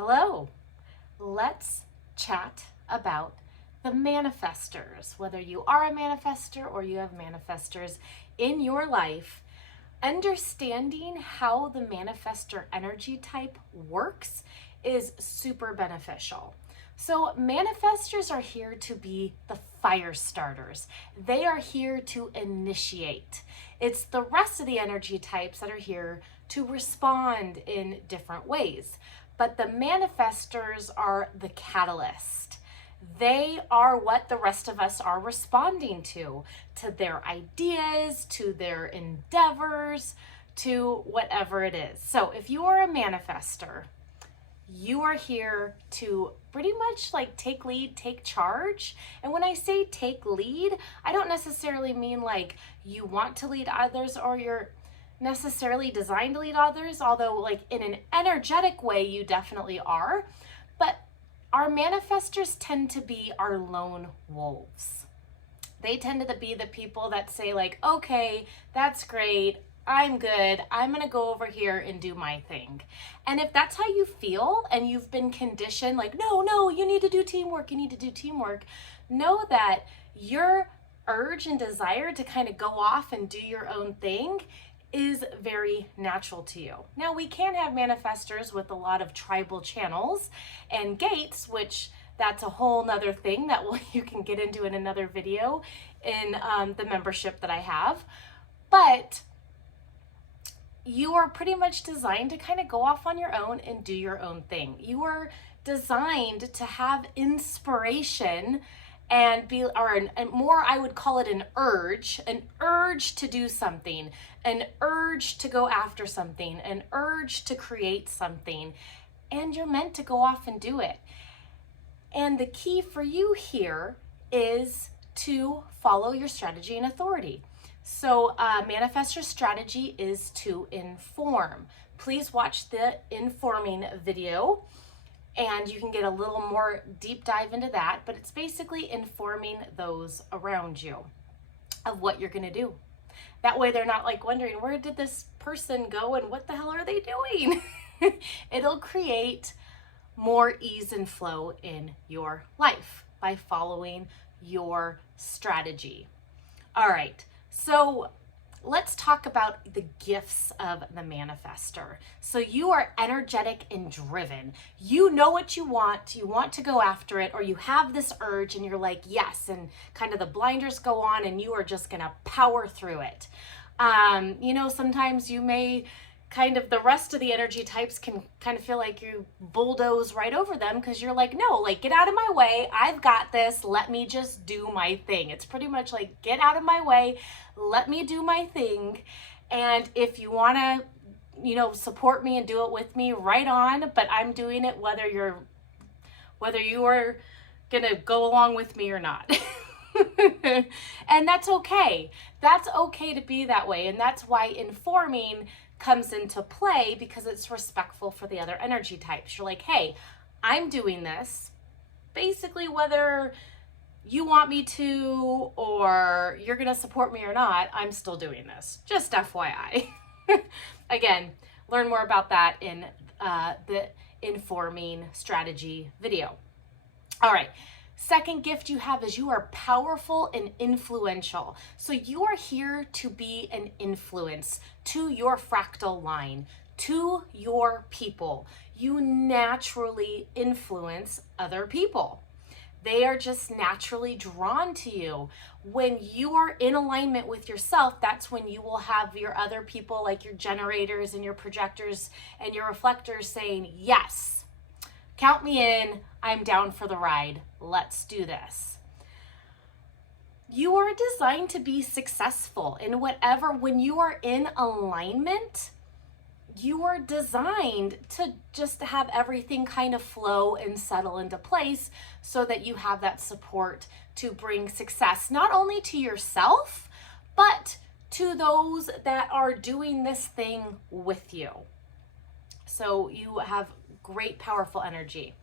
Hello, let's chat about the manifestors. Whether you are a manifestor or you have manifestors in your life, understanding how the manifestor energy type works is super beneficial. So manifestors are here to be the fire starters. They are here to initiate. It's the rest of the energy types that are here to respond in different ways. But the manifestors are the catalyst. They are what the rest of us are responding to their ideas, to their endeavors, to whatever it is. So if you are a manifestor, you are here to pretty much like take lead, take charge. And when I say take lead, I don't necessarily mean like you want to lead others or you're necessarily designed to lead others, although like in an energetic way you definitely are. But our manifestors tend to be our lone wolves. They tend to be the people that say like, okay, that's great, I'm good, I'm gonna go over here and do my thing. And if that's how you feel and you've been conditioned like, no, you need to do teamwork, know that your urge and desire to kind of go off and do your own thing is very natural to you. Now, we can have manifestors with a lot of tribal channels and gates, which that's a whole nother thing that you can get into in another video in the membership that I have. But you are pretty much designed to kind of go off on your own and do your own thing. You are designed to have inspiration and more, I would call it an urge to do something, an urge to go after something, an urge to create something, and you're meant to go off and do it. And the key for you here is to follow your strategy and authority. So manifestor strategy is to inform. Please watch the informing video and you can get a little more deep dive into that, but it's basically informing those around you of what you're gonna do. That way they're not like wondering, where did this person go and what the hell are they doing? It'll create more ease and flow in your life by following your strategy. All right, so let's talk about the gifts of the manifestor. So you are energetic and driven. You know what you want to go after it, or you have this urge and you're like, yes, and kind of the blinders go on and you are just gonna power through it. Sometimes you may the rest of the energy types can kind of feel like you bulldoze right over them because you're like, no, like get out of my way. I've got this. Let me just do my thing. It's pretty much like, get out of my way. Let me do my thing. And if you want to, support me and do it with me, right on. But I'm doing it whether you are going to go along with me or not. And that's okay. That's okay to be that way. And that's why informing comes into play, because it's respectful for the other energy types. You're like, hey, I'm doing this. Basically, whether you want me to or you're going to support me or not, I'm still doing this. Just FYI. Again, learn more about that in the informing strategy video. All right. Second gift you have is you are powerful and influential. So you are here to be an influence to your fractal line, to your people. You naturally influence other people. They are just naturally drawn to you. When you are in alignment with yourself, that's when you will have your other people, like your generators and your projectors and your reflectors, saying, yes, count me in, I'm down for the ride. Let's do this. You are designed to be successful in whatever, when you are in alignment, you are designed to just have everything kind of flow and settle into place so that you have that support to bring success, not only to yourself, but to those that are doing this thing with you. So you have great, powerful energy.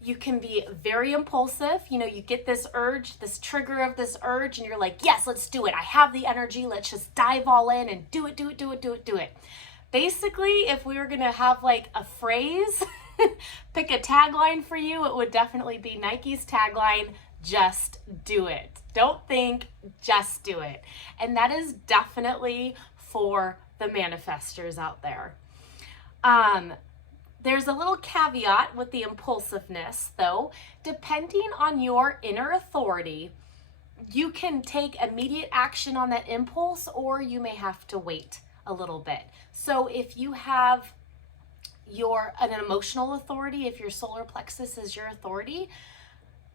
You can be very impulsive. You get this urge, this trigger of this urge, and you're like, yes, let's do it. I have the energy. Let's just dive all in and do it. Basically, if we were going to have like a phrase pick a tagline for you, it would definitely be Nike's tagline, just do it. Don't think, just do it. And that is definitely for the manifestors out there. There's a little caveat with the impulsiveness, though. Depending on your inner authority, you can take immediate action on that impulse, or you may have to wait a little bit. So if you have an emotional authority, if your solar plexus is your authority,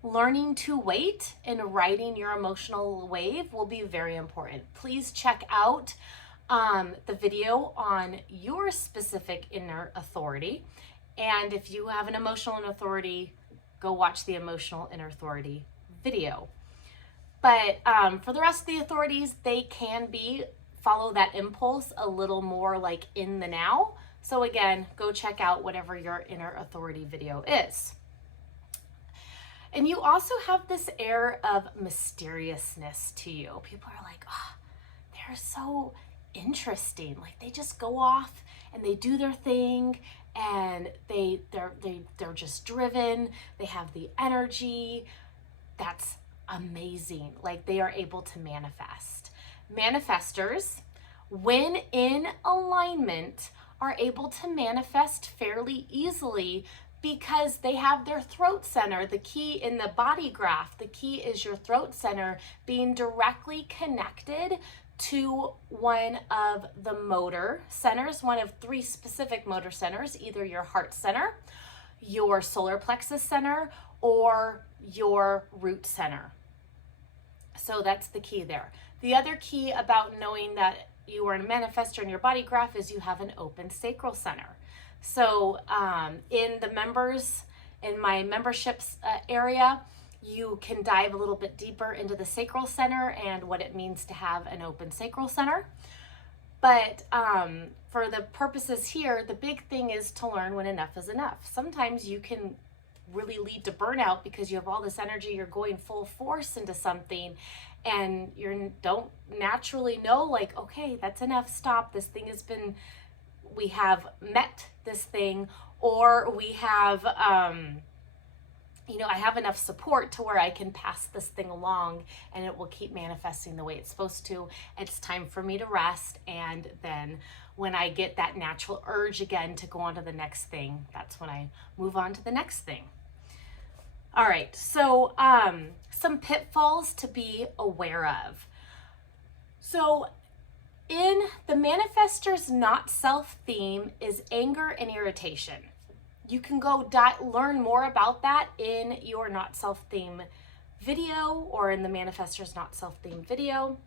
learning to wait and riding your emotional wave will be very important. Please check out the video on your specific inner authority. And if you have an emotional inner authority, go watch the emotional inner authority video. But for the rest of the authorities, they can follow that impulse a little more like in the now. So again, go check out whatever your inner authority video is. And you also have this air of mysteriousness to you. People are like, oh, they're so interesting. Like they just go off and they do their thing, and they're just driven. They have the energy. That's amazing. Like they are able to manifest. Manifestors, when in alignment, are able to manifest fairly easily because they have their throat center, the key in the body graph. The key is your throat center being directly connected to one of the motor centers, one of 3 specific motor centers, either your heart center, your solar plexus center, or your root center. So that's the key there. The other key about knowing that you are a manifestor in your body graph is you have an open sacral center. So in my memberships area, you can dive a little bit deeper into the sacral center and what it means to have an open sacral center. But for the purposes here, the big thing is to learn when enough is enough. Sometimes you can really lead to burnout because you have all this energy, you're going full force into something, and you don't naturally know, like, okay, that's enough, stop, we have met this thing, or we have, I have enough support to where I can pass this thing along and it will keep manifesting the way it's supposed to. It's time for me to rest. And then when I get that natural urge again to go on to the next thing, that's when I move on to the next thing. All right, so some pitfalls to be aware of. So in the manifestor's not self theme is anger and irritation. You can go learn more about that in your not self theme video or in the manifestor's not self theme video.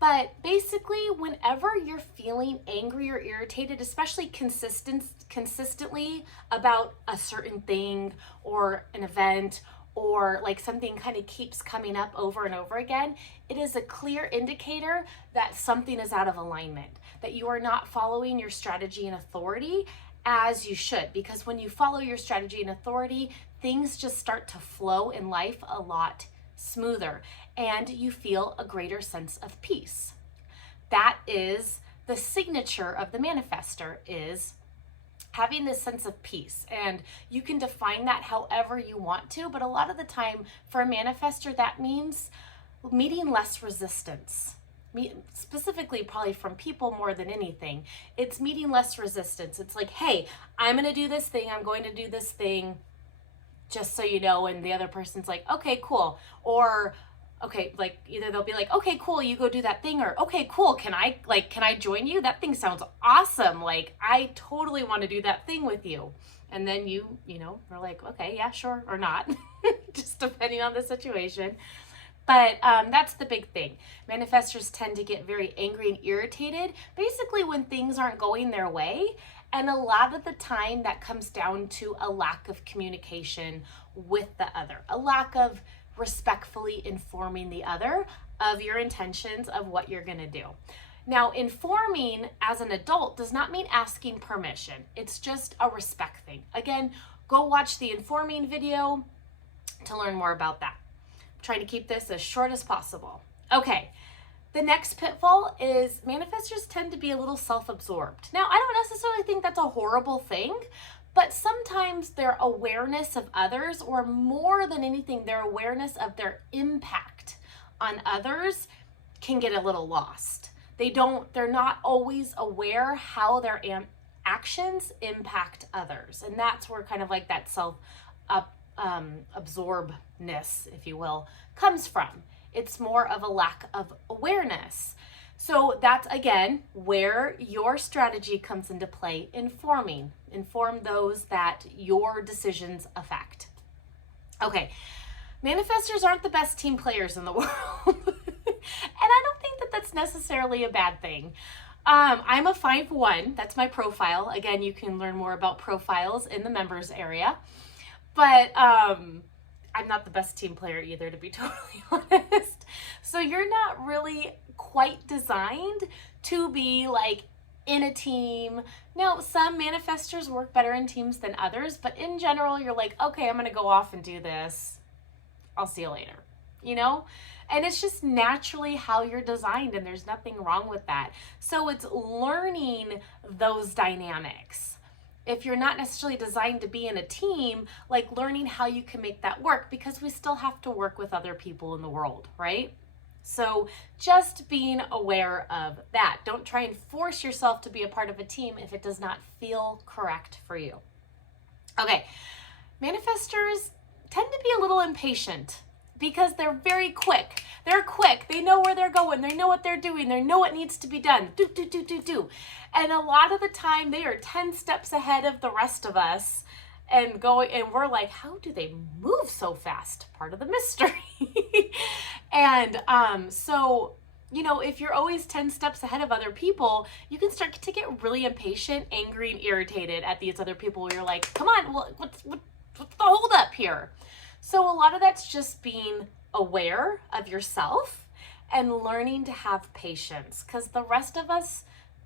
But basically, whenever you're feeling angry or irritated, especially consistently about a certain thing or an event, or like something kind of keeps coming up over and over again, it is a clear indicator that something is out of alignment, that you are not following your strategy and authority as you should. Because when you follow your strategy and authority, things just start to flow in life a lot smoother, and you feel a greater sense of peace. That is the signature of the manifestor, is having this sense of peace. And you can define that however you want to, but a lot of the time for a manifestor, that means meeting less resistance. Specifically probably from people more than anything. It's meeting less resistance. It's like, hey, I'm going to do this thing. I'm going to do this thing, just so you know. And the other person's like, okay, cool. Or, okay, like either they'll be like, okay, cool, you go do that thing, or okay, cool, can I join you? That thing sounds awesome. Like, I totally want to do that thing with you. And then you are like, okay, yeah, sure, or not, just depending on the situation. But that's the big thing. Manifestors tend to get very angry and irritated, basically when things aren't going their way. And a lot of the time that comes down to a lack of communication with the other, a lack of respectfully informing the other of your intentions of what you're going to do. Now, informing as an adult does not mean asking permission. It's just a respect thing. Again, go watch the informing video to learn more about that. I'm trying to keep this as short as possible. Okay, the next pitfall is manifestors tend to be a little self-absorbed. Now, I don't necessarily think that's a horrible thing, but sometimes their awareness of others, or more than anything, their awareness of their impact on others, can get a little lost. They're not always aware how their actions impact others. And that's where kind of like that absorbedness, if you will, comes from. It's more of a lack of awareness. So that's, again, where your strategy comes into play. Inform those that your decisions affect. Okay, manifestors aren't the best team players in the world. And I don't think that that's necessarily a bad thing. I'm a 5-1. That's my profile. Again, you can learn more about profiles in the members area. But I'm not the best team player either, to be totally honest. So you're not really quite designed to be like in a team. Now, some manifestors work better in teams than others, but in general, you're like, okay, I'm going to go off and do this. I'll see you later, you know? And it's just naturally how you're designed, and there's nothing wrong with that. So it's learning those dynamics. If you're not necessarily designed to be in a team, like learning how you can make that work, because we still have to work with other people in the world, right? So just being aware of that. Don't try and force yourself to be a part of a team if it does not feel correct for you. Okay, manifestors tend to be a little impatient because they're very quick. They're quick. They know where they're going. They know what they're doing. They know what needs to be done. Do. And a lot of the time they are 10 steps ahead of the rest of us and we're like, how do they move so fast? Part of the mystery. And so, you know, if you're always 10 steps ahead of other people, you can start to get really impatient, angry, and irritated at these other people where you're like, come on, what's the holdup here? So a lot of that's just being aware of yourself and learning to have patience, because the rest of us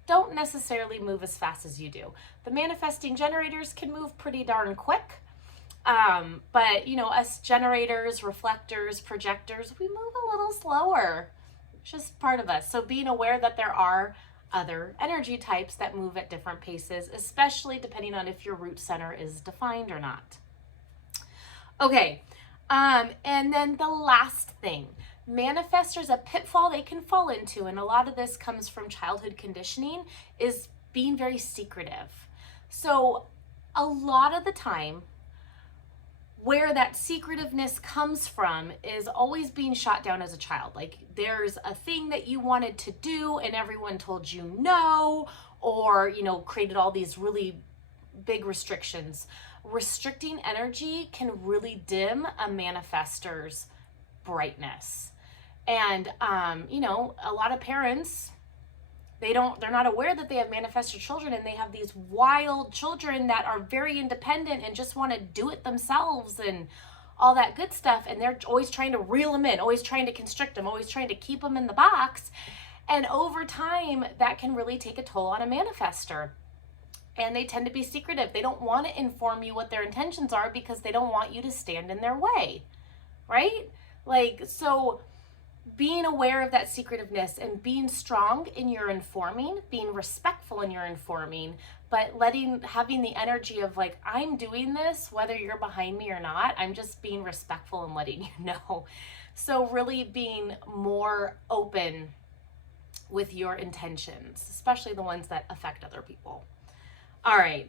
don't necessarily move as fast as you do. The manifesting generators can move pretty darn quick. But, you know, us generators, reflectors, projectors, we move a little slower. It's just part of us. So being aware that there are other energy types that move at different paces, especially depending on if your root center is defined or not. Okay, and then the last thing, manifestors, a pitfall they can fall into, and a lot of this comes from childhood conditioning, is being very secretive. So a lot of the time, where that secretiveness comes from is always being shot down as a child. Like there's a thing that you wanted to do and everyone told you no, or, you know, created all these really big restrictions. Restricting energy can really dim a manifestor's brightness. And, you know, a lot of parents, they're not aware that they have manifestor children, and they have these wild children that are very independent and just want to do it themselves and all that good stuff. And they're always trying to reel them in, always trying to constrict them, always trying to keep them in the box. And over time, that can really take a toll on a manifestor. And they tend to be secretive. They don't want to inform you what their intentions are because they don't want you to stand in their way, right? Like, so being aware of that secretiveness and being strong in your informing, being respectful in your informing, but having the energy of like, I'm doing this, whether you're behind me or not, I'm just being respectful and letting you know. So really being more open with your intentions, especially the ones that affect other people. All right.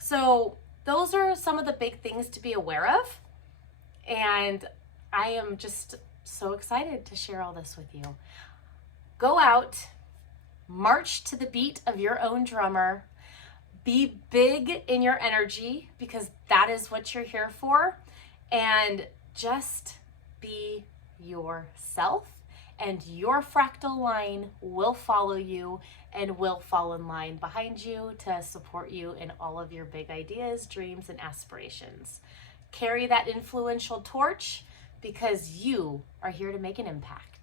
So those are some of the big things to be aware of. And I am just so excited to share all this with you. Go out, march to the beat of your own drummer, be big in your energy because that is what you're here for, and just be yourself, and your fractal line will follow you and will fall in line behind you to support you in all of your big ideas, dreams, and aspirations. Carry that influential torch because you are here to make an impact.